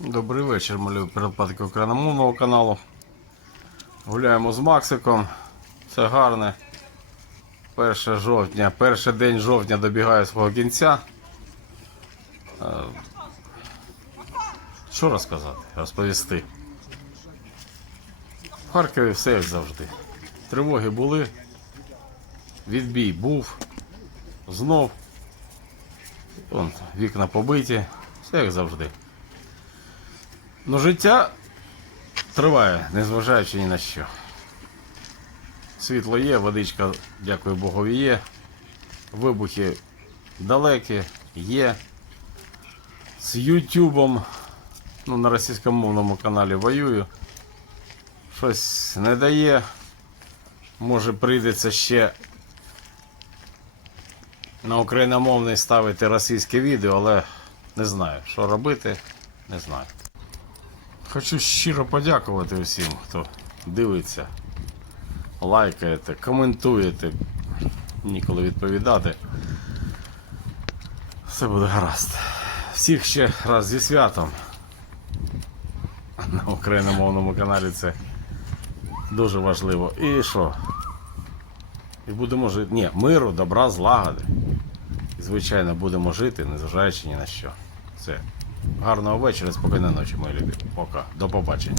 Добрий вечір, малюю передплатки україномовного каналу. Гуляємо з Максиком. Все гарне. 1 жовтня, перший день жовтня добігає свого кінця. Е, Що розказати, розповісти? В Харкові все як завжди. Тривоги були, відбій був, знов. Вон, вікна побиті, все як завжди. Ну, життя триває, незважаючи ні на що. Світло є, водичка, дякую Богові, є. Вибухи далекі, є. З Ютубом, ну, на російськомовному каналі воюю. Щось не дає. Може прийдеться ще на україномовний ставити російське відео, але не знаю, що робити, не знаю. Хочу щиро подякувати усім, хто дивиться, лайкаєте, коментуєте. Ніколи відповідати. Все буде гаразд. Всіх ще раз зі святом. На україномовному каналі це дуже важливо. І що? І будемо жити. Ні, миру, добра, злагоди. І, звичайно, будемо жити, незважаючи ні на що. Все. Гарного вечора, спокійної ночі, мої любі. Пока. До побачення.